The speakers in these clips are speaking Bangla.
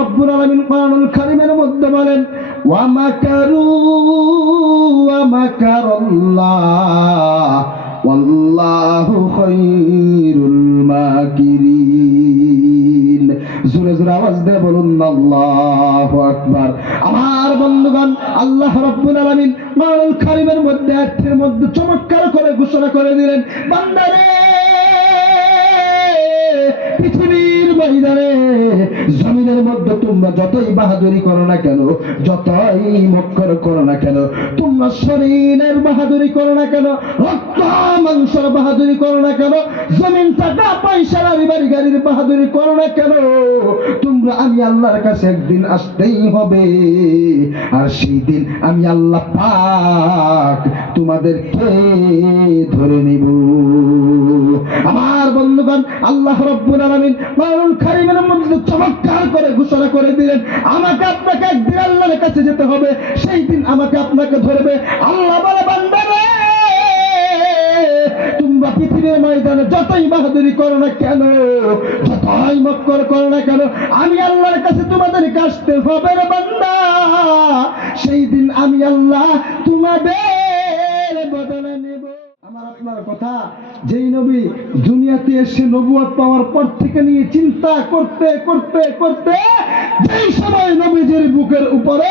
রব্বুল আলামিন কোরআনুল কারীমের মধ্যে বলেন ওয়া মাকারু ওয়া মাকারাল্লাহ ওয়াল্লাহু খায়রুল মাকিরিন। জোরে জোরে আওয়াজ দিয়ে বলুন আল্লাহু আকবার। আমার বন্ধুগণ, আল্লাহ রাব্বুল আলামিন কোরআনুল কারীমের মধ্যে আয়াতের মধ্যে চমৎকার করে ঘোষণা করে দিলেন, বান্দারে পৃথিবীর ময়দানে জমিনের মধ্যে তোমরা যতই বাহাদুরি করো না কেন, যতই মক্কর করো না কেন, তোমরা শরীরের বাহাদুরি করো না কেন, রক্ত মাংসের বাহাদুরি করো না কেন, জমিন টাকা পয়সা বাড়ি গাড়ির বাহাদুরি করো না কেন, তোমরা আমি আল্লাহর কাছে একদিন আসতেই হবে। আর সেই দিন আমি আল্লাহ পাক তোমাদেরকে ধরে নিব। আমার বন্ধুগণ, আল্লাহ রাব্বুল আলামিন কোরআনুল কারীমের মধ্যে চমৎকার করে ঘোষণা করে দিলেন, আমাকে আপনাকে একদিন আল্লাহর কাছে যেতে হবে, সেই দিন আমাকে আপনাকে ধরবে। আল্লাহ বলে, বান্দারে তোমরা পৃথিবীর ময়দানে যতই বাহাদুরি করো না কেন, যতই মক্কর করো না কেন, আমি আল্লাহর কাছে তোমাদেরকে আসতে হবে রে বান্দা। সেই দিন আমি আল্লাহ তোমাদের বদলে নেব। আমার আপনার কথা, যেই নবী দুনিয়াতে এসে নবুয়ত পাওয়ার পর থেকে নিয়ে চিন্তা করতে করতে করতে যেই সময় নবীজির বুকের উপরে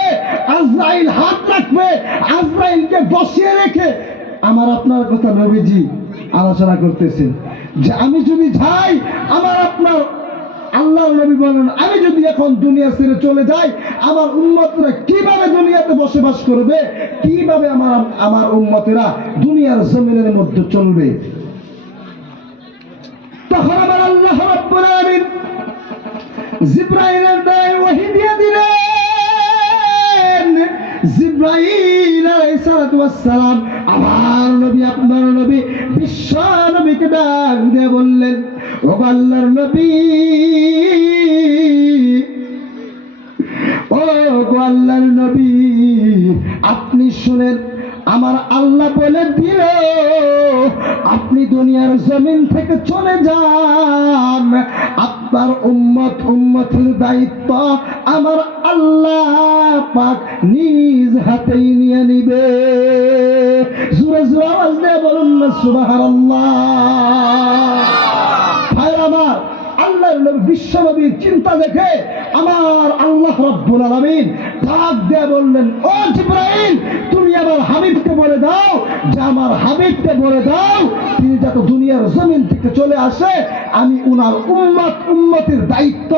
আজরাইল হাত রাখবে, আজরাইলকে বসিয়ে রেখে আমার আপনার কথা নবীজি আলোচনা করতেছেন যে আমি যদি যাই, আমার আপনার আল্লাহর নবী বলেন, আমি যদি এখন দুনিয়া ছেড়ে চলে যাই, আমার উম্মতরা কিভাবে দুনিয়াতে বসবাস করবে, কিভাবে আমার উম্মতেরা দুনিয়ার জমিনের মধ্যে চলবে। তখন আমার আল্লাহ রাব্বুল আলামিন জিবরাইলের দ্বারা ওহী দিয়ে দিলেন। জিবরাইল আলাইহিস সালাতু ওয়াস সালাম আমার নবী, আপনার নবী, বিশ্ব নবীকে ডাক দিয়ে বললেন, ও আল্লাহর নবী, ও আল্লাহর নবী, আপনি শুনেন, আমার আল্লাহ বলে দিল আপনি দুনিয়ার জমিন থেকে চলে যান, আপনার উম্মতের দায়িত্ব আমার আল্লাহ পাক নিজ হাতেই নিয়ে নিবে। জোরে জোরে আওয়াজ দিয়ে বলুন না সুবহানাল্লাহ। ভাই আমার, আল্লাহর নবী, বিশ্ব নবীর চিন্তা দেখে আমার আল্লাহ রাব্বুল আলামিন ডাক দিয়ে বললেন, ও জিবরাইল, তুমি আমার হাবিবকে বলে দাও যে আমার হাবিবকে বলে দাও তিনি যাতে দুনিয়ার জমিন থেকে চলে আসে, আমি উনার উম্মতের দায়িত্ব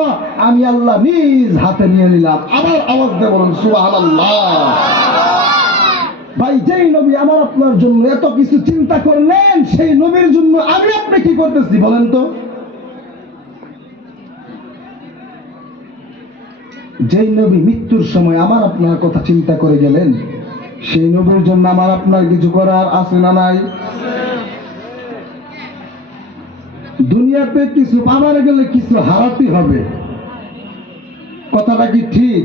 আমি আল্লাহ নিজ হাতে নিয়ে নিলাম। আবার আওয়াজ দিয়ে বলুন সুবহানাল্লাহ। ভাই, যেই নবী আমার আপনার জন্য এত কিছু চিন্তা করলেন, সেই নবীর জন্য আমি আপনি কি করতেছি বলেন তো? যেই নবী মৃত্যুর সময় আমার আপনার কথা চিন্তা করে গেলেন, সেই নবীর জন্য আমার আপনার কিছু করার আছে না নাই? দুনিয়াতে কিছু পাবার গেলে কিছু হারাতে হবে, কথাটা কি ঠিক?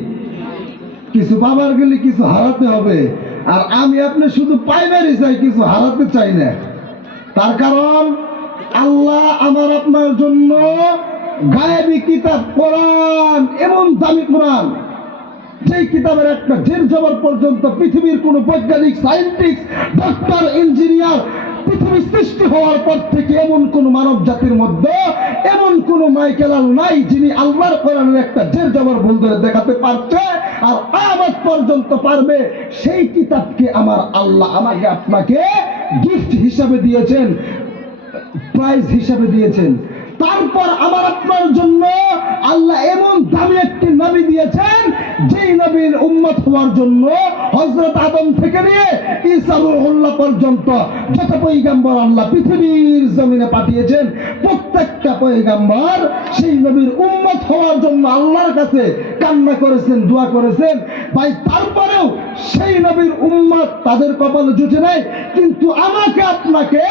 কিছু পাবার গেলে কিছু হারাতে হবে, আর আমি আপনি শুধু পাইবারই চাই, কিছু হারাতে চাই না। তার কারণ আল্লাহ আমার আপনার জন্য গায়েবী কিতাব কোরআন, এমন দামি কোরআন, যেই কিতাবের একটা জের জবর পর্যন্ত পৃথিবীর কোন বৈজ্ঞানিক, সায়েন্টিস্ট, ডক্টর, ইঞ্জিনিয়ার পৃথিবী সৃষ্টি হওয়ার পর থেকে এমন কোন মানব জাতির মধ্যে এমন কোন মাইকেলাল নাই যিনি আল্লাহর কোরআনের একটা জের জবর ভুল ধরে দেখাতে পারছে আর কিয়ামত পর্যন্ত পারবে। সেই কিতাবকে আমার আল্লাহ আমাকে আপনাকে গিফট হিসাবে দিয়েছেন, প্রাইজ হিসাবে দিয়েছেন। তারপর আমার আপনার জন্য আল্লাহ এমন দামি একটি নবী দিয়েছেন, যেই নবীর উম্মত হওয়ার জন্য হযরত আদম থেকে নিয়ে ঈসা রূহুল্লাহ পর্যন্ত যত পয়গম্বর আল্লাহ পৃথিবীর জমিনে পাঠিয়েছেন, প্রত্যেকটা পয়গম্বর সেই নবীর উম্মত হওয়ার জন্য আল্লাহর কাছে কান্না করেছেন, দোয়া করেছেন। ভাই, তারপরেও সেই নবীর উম্মত তাদের কপালে জুটে নাই, কিন্তু আমাকে আপনাকে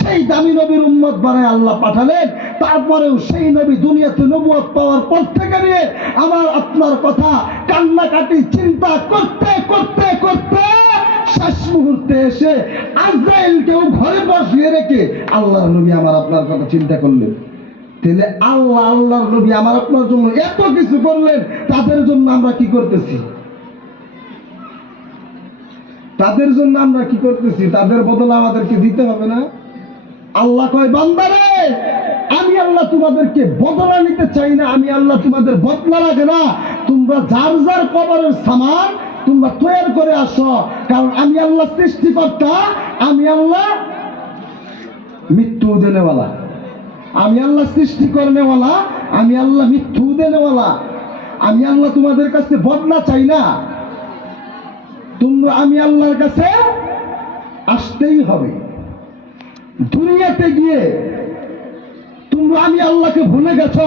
সেই দামি নবীর উম্মত বানায় আল্লাহ পাঠালেন। তারপরেও সেই নবী দুনিয়াতে নবুয়ত পাওয়ার পর থেকে নিয়ে আমার আপনার কথা কান্নাকাটি চিন্তা করতে করতে করতে শেষ মুহূর্তে এসে আজরাইলকেও ঘরে বসিয়ে রেখে আল্লাহর নবী আমার আপনার কথা চিন্তা করলেন। তাহলে আল্লাহর নবী আমার আপনার জন্য এত কিছু করলেন, তাদের জন্য আমরা কি করতেছি? তাদের জন্য আমরা কি করতেছি? তাদের বদলে আমাদেরকে দিতে হবে না? আল্লাহ কয়, বান্দারে আমি আল্লাহ তোমাদেরকে বদলা নিতে চাই না, আমি আল্লাহ তোমাদের বদলা লাগে না। তোমরা যার যার কবরের সামান তোমরা তৈরি করে আসো, কারণ আমি আল্লাহ সৃষ্টিকর্তা, আমি আল্লাহ মৃত্যু দেনেওয়ালা, আমি আল্লাহ সৃষ্টি করনেওয়ালা, আমি আল্লাহ মৃত্যু দেনেওয়ালা। আমি আল্লাহ তোমাদের কাছে বদলা চাই না, তোমরা আমি আল্লাহর কাছে আসতেই হবে। দুনিয়াতে গিয়ে তোমরা আমি আল্লাহকে ভুলে গেছ,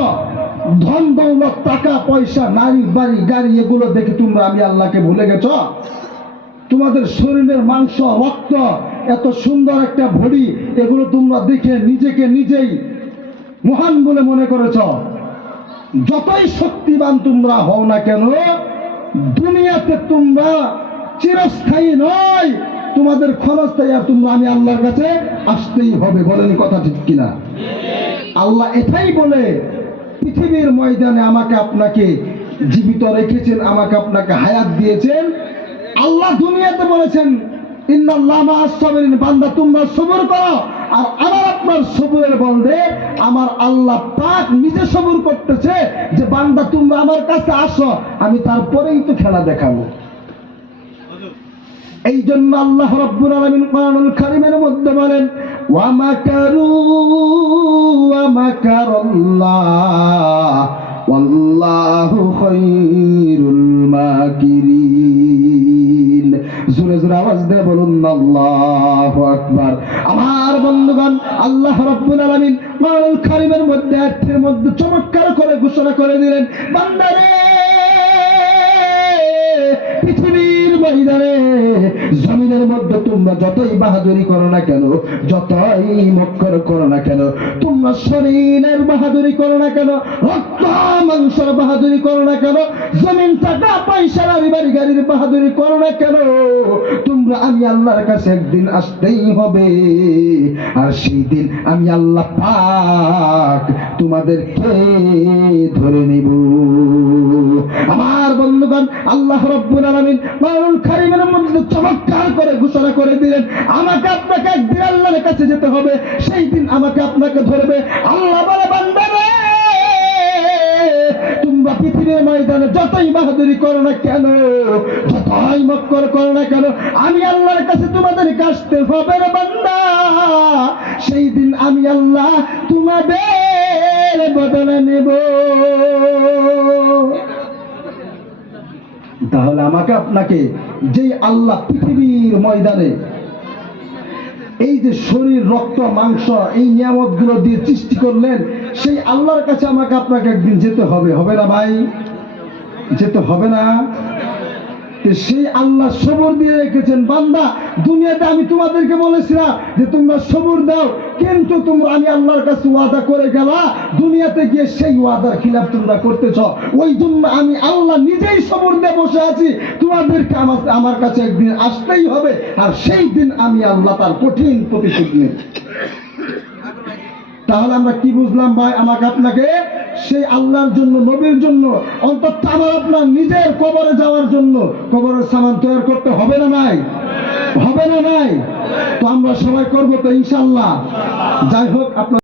ধন দৌলত, টাকা পয়সা, নারী বাড়ি গাড়ি, এগুলো দেখে তোমরা আমি আল্লাহকে ভুলে গেছ। তোমাদের শরীরের মাংস, রক্ত, এত সুন্দর একটা ভরি, এগুলো তোমরা দেখে নিজেকে নিজেই মহান বলে মনে করেছ। যতই শক্তিবান তোমরা হও না কেন, দুনিয়াতে তোমরা চিরস্থায়ী নয়, তোমাদের ক্ষণস্থায়ী। আর তোমরা আমি আল্লাহর কাছে আসতেই হবে। বলেন কথা ঠিক কিনা? আল্লাহ এটাই বলে পৃথিবীর ময়দানে আমাকে আপনাকে জীবিত রেখেছেন, আমাকে আপনাকে হায়াত দিয়েছেন। আল্লাহ দুনিয়াতে বলেছেন, ইন্নাল্লাহ মা'আস সাবিরিন, বান্দা তোমরা সবর করো। আর আমার আপনার সবরের বলতে আমার আল্লাহ পাক নিজে সবর করতেছে যে বান্দা তোমরা আমার কাছে আসো, আমি তারপরেই তো খেলা দেখাবো। এই জন্য আল্লাহ রাব্বুল আলামিন কোরআনুল কারীমের মধ্যে বলেন, ওয়া মাকারু ওয়া মাকারাল্লাহ ওয়াল্লাহু খায়রুল মাকিরিন। জোরে জোরে আওয়াজ দিয়ে বলুন আল্লাহু আকবার। আমার বন্ধুগণ, আল্লাহ রাব্বুল আলামিন কোরআনুল কারীমের মধ্যে আয়াতের মধ্যে চমৎকার করে ঘোষণা করে দিলেন, বান্দারে পৃথিবীর ময়দানে জমিনের মধ্যে তোমরা যতই বাহাদুরি করো না কেন, যতই মক্কর করো না কেন, তোমরা শরীরের বাহাদুরি করো না কেন, রক্ত মাংসের বাহাদুরি করো না কেন, জমিন টাকা পয়সা নারী বাড়ি গাড়ির বাহাদুরি করো না কেন, তোমরা আমি আল্লাহর কাছে একদিন আসতেই হবে। আর সেই দিন আমি আল্লাহ পাক তোমাদেরকে ধরে নেব। আমার বন্ধুগণ, আল্লাহ রাব্বুল আলামিন কোরআনুল কারীমের মধ্যে চমৎকার করে ঘোষণা করে দিলেন, আমাকে আপনাকে একদিন আল্লাহর কাছে যেতে হবে, সেই দিন আমাকে আপনাকে ধরবে। আল্লাহ বলে, বান্দারে তোমরা পৃথিবীর ময়দানে যতই বাহাদুরি করো না কেন, যতই মক্কর করো না কেন, আমি আল্লাহর কাছে তোমাদেরকে আসতে হবে রে বান্দা। সেই দিন আমি আল্লাহ তোমাদের বদলে নেব। তাহলে আমাকে আপনাকে যেই আল্লাহ পৃথিবীর ময়দানে এই যে শরীর, রক্ত, মাংস, এই নিয়ামতগুলো দিয়ে সৃষ্টি করলেন, সেই আল্লাহর কাছে আমাকে আপনাকে একদিন যেতে হবে। হবে না ভাই? যেতে হবে না? সেই আল্লাহ সবর দিয়ে রেখেছেন। বান্দা, দুনিয়াতে আমি তোমাদেরকে বলেছিলাম যে তোমরা সবর দাও, কিন্তু তোমরা আমি আল্লাহর কাছে ওয়াদা করে গেলা, দুনিয়াতে গিয়ে সেই ওয়াদার খিলাফ তোমরা করতেছ। ওই জন্য আমি আল্লাহ নিজেই সবর দিয়ে বসে আছি, তোমাদেরকে আমার কাছে একদিন আসতেই হবে। আর সেই দিন আমি আল্লাহ তার কঠিন প্রতিশোধ নেব। তাহলে আমরা কি বুঝলাম ভাই? আমাকে আপনাকে সেই আল্লাহর জন্য, নবীর জন্য, অন্তত আমার আপনার নিজের কবরে যাওয়ার জন্য কবরের সামান তৈরি করতে হবে না নাই? হবে না নাই? তো আমরা সবাই করবো তো ইনশাআল্লাহ। যাই হোক, আপনার